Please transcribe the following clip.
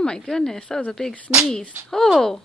Oh my goodness, that was a big sneeze. Oh!